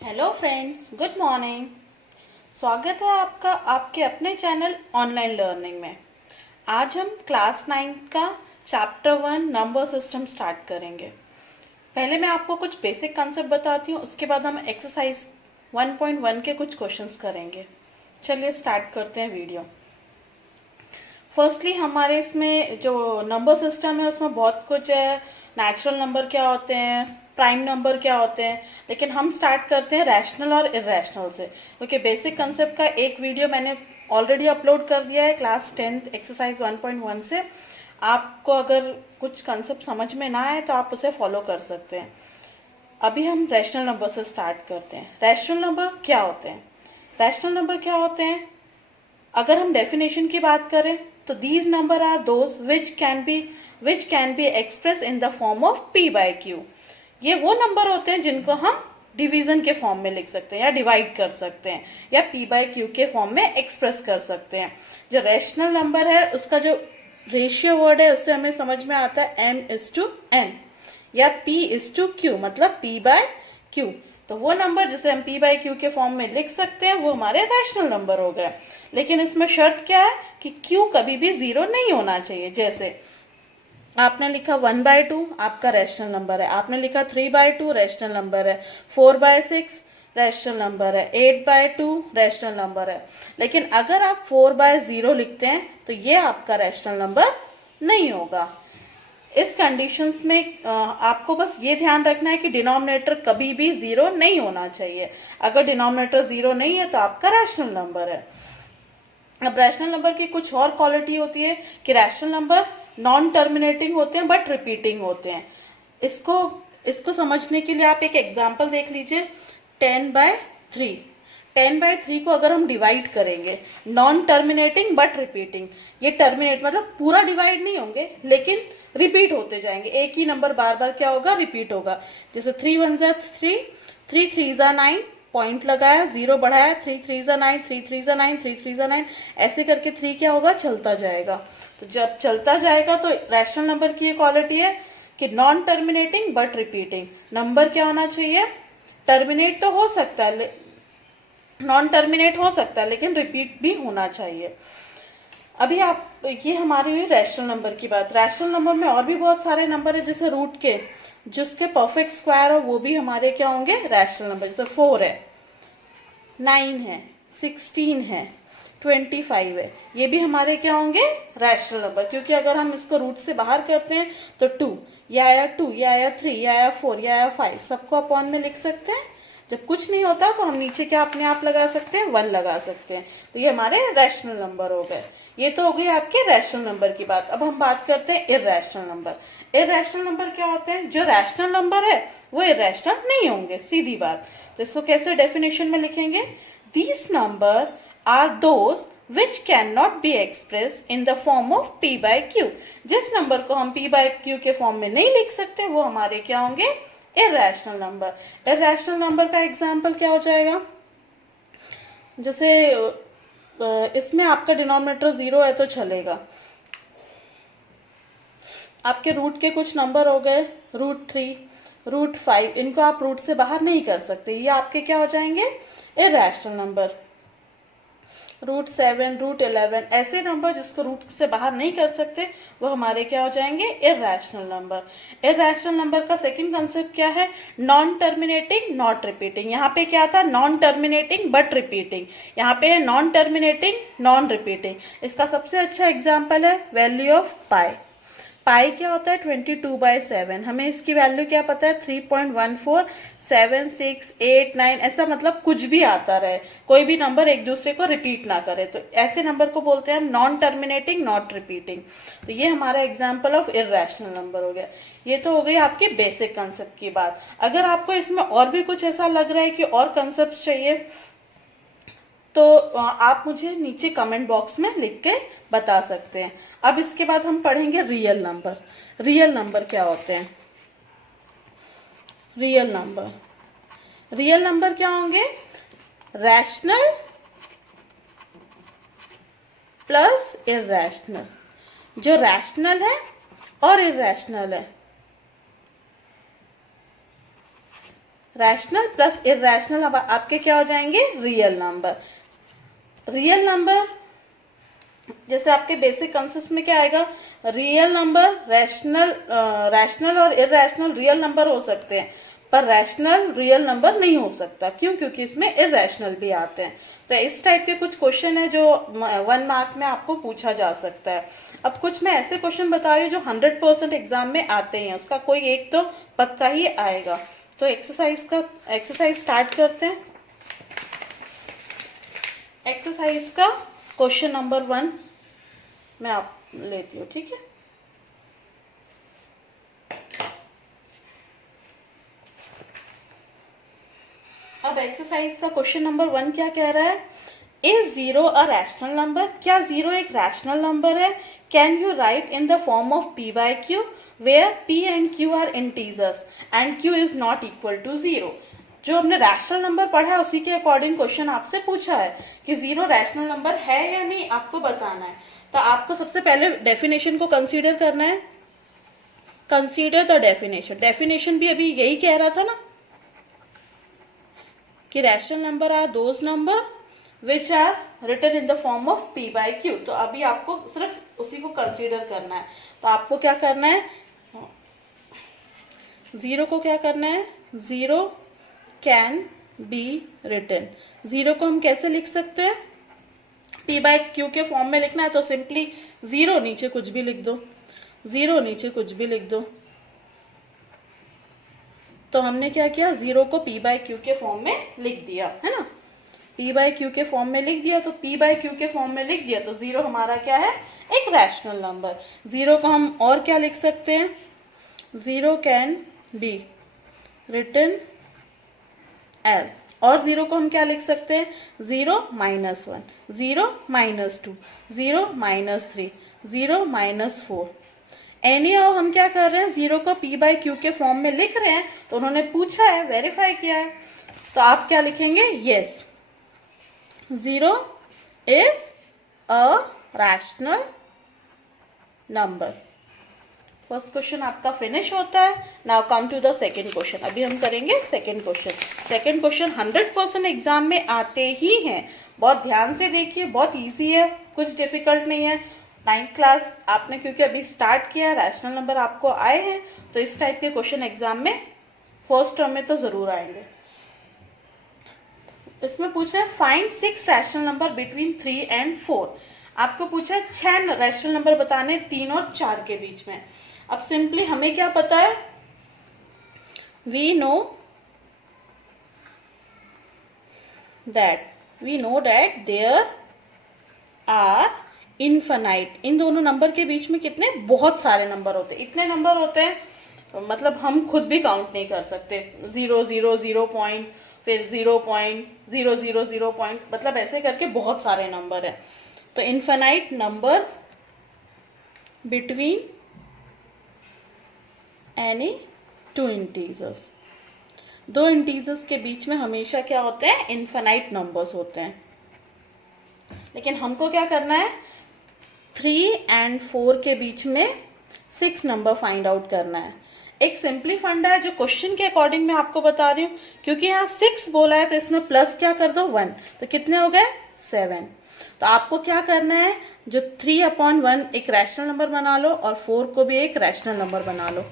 Hello friends, good morning. स्वागत है आपका आपके अपने चैनल ऑनलाइन लर्निंग में। आज हम क्लास 9 का चैप्टर 1 नंबर सिस्टम स्टार्ट करेंगे। पहले मैं आपको कुछ बेसिक कंसेप्ट बताती हूँ, उसके बाद हम एक्सरसाइज 1.1 के कुछ क्वेश्चंस करेंगे। चलिए स्टार्ट करते हैं वीडियो। फर्स्टली हमारे इसमें जो नंबर सिस्टम है उसमें बहुत कुछ है। नेचुरल नंबर क्या होते हैं, प्राइम नंबर क्या होते हैं, लेकिन हम स्टार्ट करते हैं रैशनल और इरेशनल से, क्योंकि बेसिक कंसेप्ट का एक वीडियो मैंने ऑलरेडी अपलोड कर दिया है क्लास 10 एक्सरसाइज 1.1 से। आपको अगर कुछ कंसेप्ट समझ में ना आए तो आप उसे फॉलो कर सकते हैं। अभी हम रैशनल नंबर से स्टार्ट करते हैं। रैशनल नंबर क्या होते हैं? रैशनल नंबर क्या होते हैं? अगर हम डेफिनेशन की बात करें तो these number are those which can be express in the form of P by Q. ये वो नंबर होते हैं जिनको हम डिवीजन के फॉर्म में लिख सकते हैं या डिवाइड कर सकते हैं या पी बाय क्यू के फॉर्म में एक्सप्रेस कर सकते हैं। जो रैशनल नंबर है उसका जो रेशियो वर्ड है उससे हमें समझ में आता है m/n या p/q, मतलब p बाय q। तो वो नंबर जिसे हम p बाय q के फॉर्म में लिख सकते हैं वो हमारे रैशनल नंबर हो गए। लेकिन इसमें शर्त क्या है कि q कभी भी जीरो नहीं होना चाहिए। जैसे आपने लिखा 1/2 आपका रैशनल नंबर है, आपने लिखा 3/2 रैशनल नंबर है, 4/6 रैशनल नंबर है, 8/2 रैशनल नंबर है। लेकिन अगर आप 4/0 लिखते हैं तो ये आपका रैशनल नंबर नहीं होगा। इस कंडीशंस में आपको बस ये ध्यान रखना है कि डिनोमिनेटर कभी भी जीरो नहीं होना चाहिए। अगर डिनोमिनेटर जीरो नहीं है तो आपका रैशनल नंबर है। अब रैशनल नंबर की कुछ और क्वालिटी होती है कि रैशनल नंबर नॉन टर्मिनेटिंग होते हैं बट रिपीटिंग होते हैं। इसको इसको समझने के लिए आप एक एग्जांपल देख लीजिए। 10/3 10/3 को अगर हम डिवाइड करेंगे, नॉन टर्मिनेटिंग बट रिपीटिंग, ये टर्मिनेट मतलब पूरा डिवाइड नहीं होंगे लेकिन रिपीट होते जाएंगे। एक ही नंबर बार बार क्या होगा, रिपीट होगा। जैसे 3 1 3, 3 3 9, पॉइंट लगाया, 0 बढ़ाया, 3 3 9, 3 3 9, 3 3 9, ऐसे करके 3 क्या होगा, चलता जाएगा। तो जब चलता जाएगा तो रैशनल नंबर की ये क्वालिटी है कि non terminating but repeating. Number क्या होना चाहिए, टर्मिनेट तो हो सकता है, नॉन टर्मिनेट हो सकता है, लेकिन रिपीट भी होना चाहिए। अभी आप ये हमारी हुई रैशनल नंबर की बात। रैशनल नंबर में और भी बहुत सारे नंबर है, जैसे रूट के जिसके परफेक्ट स्क्वायर हो वो भी हमारे क्या होंगे, रैशनल नंबर। जैसे 4 है, 9 है, 16 है, 25 है, ये भी हमारे क्या होंगे, रैशनल नंबर। क्योंकि अगर हम इसको रूट से बाहर करते हैं तो 2, ये आया 2, ये आया 3, ये आया 4, ये आया 5, सबको अपॉन में लिख सकते हैं। जब कुछ नहीं होता तो हम नीचे क्या अपने आप लगा सकते हैं, 1 लगा सकते हैं। तो ये हमारे रैशनल नंबर हो गए। ये तो हो गई आपके रैशनल नंबर की बात। अब हम बात करते हैं इरैशनल नंबर। इरैशनल नंबर क्या होते हैं? जो रैशनल नंबर है वो इरैशनल नहीं होंगे, सीधी बात। तो इसको कैसे डेफिनेशन में लिखेंगे? These number are those which can not be express in the form of p bye q। जिस नंबर को हम p बाय q के फॉर्म में नहीं लिख सकते वो हमारे क्या होंगे, इरैशनल नंबर। इरैशनल नंबर का एग्जाम्पल क्या हो जाएगा? जैसे इसमें आपका डिनोमिनेटर 0 है तो चलेगा। आपके रूट के कुछ नंबर हो गए, √3, √5, इनको आप रूट से बाहर नहीं कर सकते, ये आपके क्या हो जाएंगे, इरैशनल नंबर। √7, √11, ऐसे नंबर जिसको रूट से बाहर नहीं कर सकते वो हमारे क्या हो जाएंगे, इरैशनल नंबर। इरैशनल नंबर का सेकंड कंसेप्ट क्या है, नॉन टर्मिनेटिंग नॉट रिपीटिंग। यहाँ पे क्या था, नॉन टर्मिनेटिंग बट रिपीटिंग, यहाँ पे है नॉन टर्मिनेटिंग नॉन रिपीटिंग। इसका सबसे अच्छा एग्जाम्पल है वैल्यू ऑफ पाई। पाई क्या होता है, 22/7। हमें इसकी वैल्यू क्या पता है, 3.147689, ऐसा मतलब कुछ भी आता रहे, कोई भी नंबर एक दूसरे को रिपीट ना करे, तो ऐसे नंबर को बोलते हैं हम नॉन टर्मिनेटिंग नॉट रिपीटिंग। तो ये हमारा एग्जाम्पल ऑफ इरैशनल नंबर हो गया। ये तो हो गई आपके बेसिक कंसेप्ट की बात। अगर आपको इसमें और भी कुछ ऐसा लग रहा है कि और कंसेप्ट चाहिए तो आप मुझे नीचे कमेंट बॉक्स में लिख के बता सकते हैं। अब इसके बाद हम पढ़ेंगे रियल नंबर। रियल नंबर क्या होते हैं? रियल नंबर क्या होंगे, रैशनल प्लस इरैशनल। जो रैशनल है और इरैशनल है, रैशनल प्लस इरैशनल अब आपके क्या हो जाएंगे, रियल नंबर। रियल नंबर जैसे आपके बेसिक कंसेप्ट में क्या आएगा, रियल नंबर रैशनल और इरैशनल रियल नंबर हो सकते हैं, पर रैशनल रियल नंबर नहीं हो सकता। क्यों? क्योंकि इसमें इरैशनल भी आते हैं। तो इस टाइप के कुछ क्वेश्चन है जो 1 मार्क में आपको पूछा जा सकता है। अब कुछ मैं ऐसे क्वेश्चन बता रही हूँ जो 100% एग्जाम में आते हैं, उसका कोई एक तो पक्का ही आएगा। तो एक्सरसाइज स्टार्ट करते हैं। एक्सरसाइज का क्वेश्चन नंबर 1 मैं आप लेती हूँ, ठीक है। अब एक्सरसाइज का क्वेश्चन नंबर 1 क्या कह रहा है, इज 0 अ रैशनल नंबर? क्या 0 एक रैशनल नंबर है? Can you right in the form of p by q where p and q are integers and q is not equal to 0? जो हमने रैशनल नंबर पढ़ा है उसी के अकॉर्डिंग क्वेश्चन आपसे पूछा है कि 0 रैशनल नंबर है या नहीं, आपको बताना है। तो आपको सबसे पहले डेफिनेशन को कंसीडर करना है। Consider the definition. डेफिनेशन भी अभी यही कह रहा था ना कि rational number are those number which are written in the form of p by q। तो अभी आपको सिर्फ उसी को कंसीडर करना है। तो आपको क्या करना है, 0 को क्या करना है, 0 कैन बी रिटन। 0 को हम कैसे लिख सकते हैं, p by q के फॉर्म में लिखना है तो सिंपली 0 नीचे कुछ भी लिख दो, 0 नीचे कुछ भी लिख दो। तो हमने क्या किया, 0 को p by q के फॉर्म में लिख दिया, है ना। p by q के फॉर्म में लिख दिया, तो p by q के फॉर्म में लिख दिया तो 0 हमारा क्या है, एक रैशनल नंबर। 0 को हम और क्या लिख सकते हैं, 0 कैन बी रिटन एज, और 0 को हम क्या लिख सकते हैं, 0 -1, 0 -2, 0 -3, 0 -4। एनी हाउ हम क्या कर रहे हैं, 0 को p by q के फॉर्म में लिख रहे हैं। तो उन्होंने पूछा है, वेरीफाई किया है, तो आप क्या लिखेंगे, yes 0 is a rational number. First question आपका फिनिश होता है। Now come to the second question. अभी हम करेंगे second question. Second question 100% exam में आते ही हैं। बहुत ध्यान से देखिए, बहुत इजी है, कुछ डिफिकल्ट नहीं है। 9th क्लास आपने क्योंकि अभी स्टार्ट किया है, रैशनल नंबर आपको आए हैं, तो इस टाइप के क्वेश्चन एग्जाम में फर्स्ट टर्म में तो जरूर आएंगे। इसमें पूछा है find 6 rational number between 3 and 4। आपको पूछा है 6 रैशनल नंबर बताने 3 और 4 के बीच में। अब सिंपली हमें क्या पता है, we know that there are infinite, इन दोनों नंबर के बीच में कितने, बहुत सारे नंबर होते हैं। इतने नंबर होते हैं तो मतलब हम खुद भी काउंट नहीं कर सकते। 0 0 0 पॉइंट, फिर 0.000 पॉइंट, मतलब ऐसे करके बहुत सारे नंबर हैं। तो infinite number between any 2 integers. 2 integers के बीच में हमेशा क्या होते हैं, इनफाइनाइट नंबर्स होते हैं। लेकिन हमको क्या करना है, 3 and 4 के बीच में 6 नंबर फाइंड आउट करना है। एक सिंपली फंडा है जो क्वेश्चन के अकॉर्डिंग मैं आपको बता रही हूँ, क्योंकि यहाँ 6 बोला है तो इसमें प्लस क्या कर दो 1, तो कितने हो गए 7। तो आपको क्या करना है, जो 3/1 एक रैशनल नंबर बना लो और 4 को भी एक रैशनल नंबर बना लो,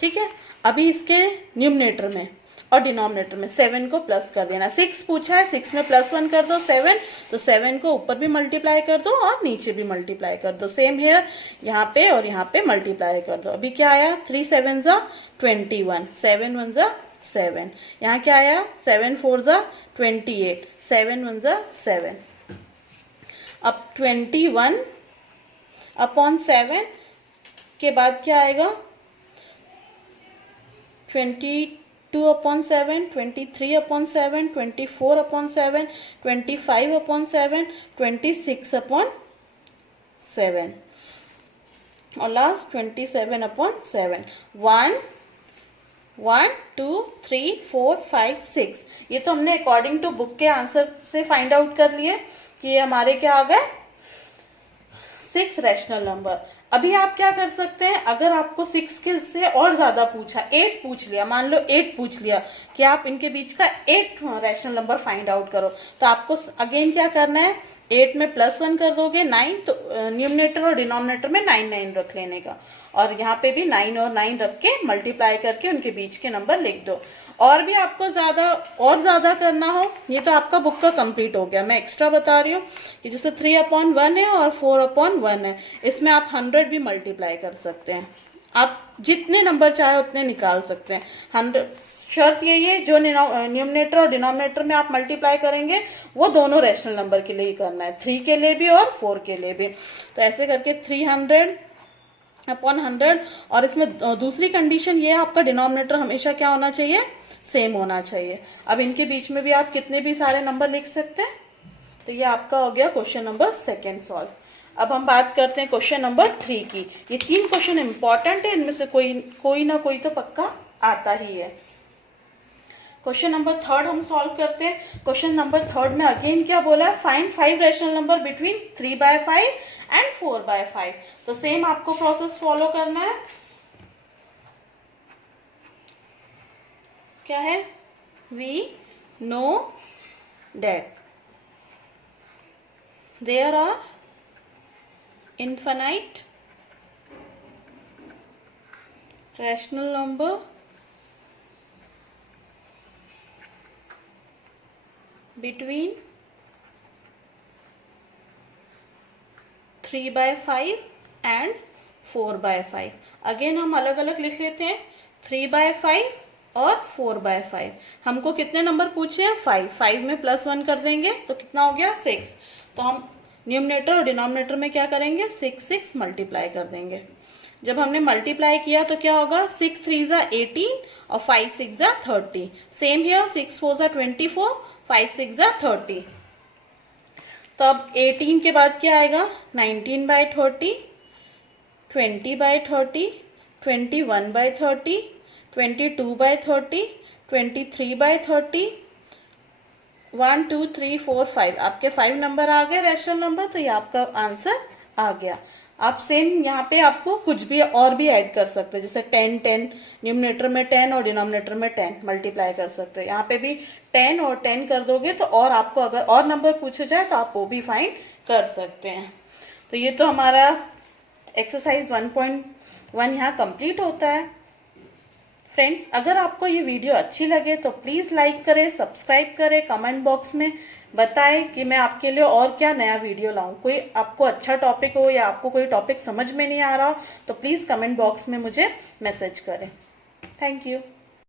ठीक है। अभी इसके न्यूमरेटर में और डिनोमिनेटर में 7 को प्लस कर देना। 6 पूछा है, 6 में +1 कर दो 7, तो 7 को ऊपर भी मल्टीप्लाई कर दो और नीचे भी मल्टीप्लाई कर दो। सेम हेयर, यहाँ पे और यहाँ पे मल्टीप्लाई कर दो। अभी क्या आया, 3 7 21, 7 1 7। यहाँ क्या आया, 7 4 28, 7 1 7। अब 21/7 के बाद क्या आएगा, 22/7, 23/7, 24/7, 25/7, 26/7 और लास्ट 27/7। 1 1 2 3 4 5 6। ये तो हमने अकॉर्डिंग टू बुक के आंसर से फाइंड आउट कर लिए कि ये हमारे क्या आ गए, 6 रैशनल नंबर। अभी आप क्या कर सकते हैं, अगर आपको 6 के से और ज्यादा पूछा, 8 पूछ लिया, मान लो 8 पूछ लिया कि आप इनके बीच का 8 रैशनल नंबर फाइंड आउट करो, तो आपको अगेन क्या करना है, 8 में +1 कर दोगे 9, तो न्यूमरेटर और डिनोमिनेटर में 9 9 रख लेने का, और यहाँ पे भी 9 और 9 रख के मल्टीप्लाई करके उनके बीच के नंबर लिख दो। और भी आपको ज्यादा करना हो, ये तो आपका बुक का कंप्लीट हो गया, मैं एक्स्ट्रा बता रही हूँ कि जैसे 3/1 है और 4/1 है, इसमें आप 100 भी मल्टीप्लाई कर सकते हैं, आप जितने नंबर चाहे उतने निकाल सकते हैं। 100 शर्त यही है, जो न्यूमरेटर और डिनोमिनेटर में आप मल्टीप्लाई करेंगे वो दोनों रैशनल नंबर के लिए ही करना है, 3 के लिए भी और 4 के लिए भी। तो ऐसे करके 300/100, और इसमें दूसरी कंडीशन ये है, आपका डिनोमिनेटर हमेशा क्या होना चाहिए, सेम होना चाहिए। अब इनके बीच में भी आप कितने भी सारे नंबर लिख सकते हैं। तो ये आपका हो गया क्वेश्चन नंबर 2 सॉल्व। अब हम बात करते हैं क्वेश्चन नंबर 3 की। ये 3 क्वेश्चन इंपॉर्टेंट है, इनमें से कोई ना कोई तो पक्का आता ही है। क्वेश्चन नंबर 3 हम सॉल्व करते हैं। क्वेश्चन नंबर 3 में अगेन क्या बोला है, find 5 rational number between 3/5 and 4/5। तो सेम आपको प्रोसेस फॉलो करना है। क्या है, we know that there are infinite rational number between 3/5 and 4/5। Again हम अलग अलग लिख लेते हैं, 3/5 और 4/5। हमको कितने नंबर पूछे हैं, 5 में +1 कर देंगे तो कितना हो गया, 6। तो हम न्यूमरेटर और डिनोमिनेटर में क्या करेंगे, 6 मल्टीप्लाई कर देंगे। जब हमने मल्टीप्लाई किया तो क्या होगा, 6 3 ज़ा 18 और 5 6 ज़ा 30। सेम हियर, 6 4 ज़ा 24, 5 6 ज़ा 30। तो अब 18 के बाद क्या आएगा, 19/30, 20/30, 21/30, 22/30, 23/30, 1 2 3 4 5। आपके 5 नंबर आ गए रैशनल नंबर, तो ये आपका आंसर आ गया। आप सेम यहाँ पे आपको कुछ भी और भी ऐड कर सकते हैं, जैसे 10 10, न्यूमरेटर में 10 और डिनोमिनेटर में 10 मल्टीप्लाई कर सकते हैं। यहाँ पे भी 10 और 10 कर दोगे तो और आपको अगर और नंबर पूछे जाए तो आप वो भी फाइंड कर सकते हैं। तो ये तो हमारा एक्सरसाइज 1.1 यहाँ कंप्लीट होता है। फ्रेंड्स, अगर आपको ये वीडियो अच्छी लगे तो प्लीज़ लाइक करें, सब्सक्राइब करें, कमेंट बॉक्स में बताएं कि मैं आपके लिए और क्या नया वीडियो लाऊं। कोई आपको अच्छा टॉपिक हो या आपको कोई टॉपिक समझ में नहीं आ रहा हो तो प्लीज़ कमेंट बॉक्स में मुझे मैसेज करें। Thank you.